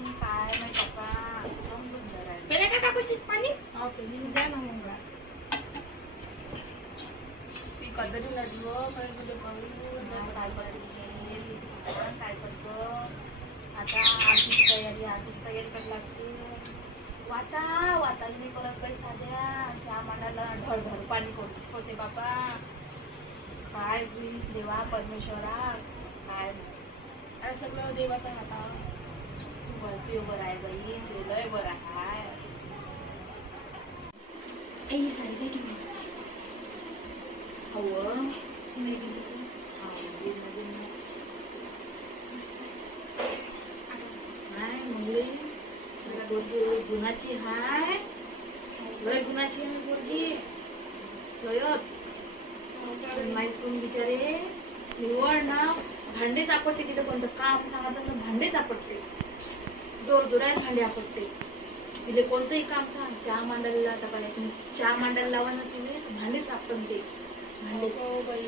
काय नाही पप्पा समजून जरा पेल्या का टाकू तीच पाणी हो पेली द्या ना मग ती कदरी नदी व पण तुझे काय करतो आता आरतीची तयारी करावी लागते वाताला नाही कळत काही साध्या चहा मांडायला ढळढळ पाणी होते बाबा काय होईल देवा परमेश्वरा काय अरे सगळं देवाचा हातात तू बरं आहे बाई तू लय बरं आहे ही साडी काय किती असते हवं हाय मुंगळी पोरगी गुणाची हाय लय गुणाची आहे पोरगी लयत माई सून बिचारे निवड ना भांडे चापडते तिथे कोणतं काम सांगा तर भांडे चापडते जोर जोरात भांडे आपटते तिले कोणतंही काम सांग चहा मांडायला आता काय चहा मांडायला लावा ना तुम्ही भांडे सापडते भांडे हो बाई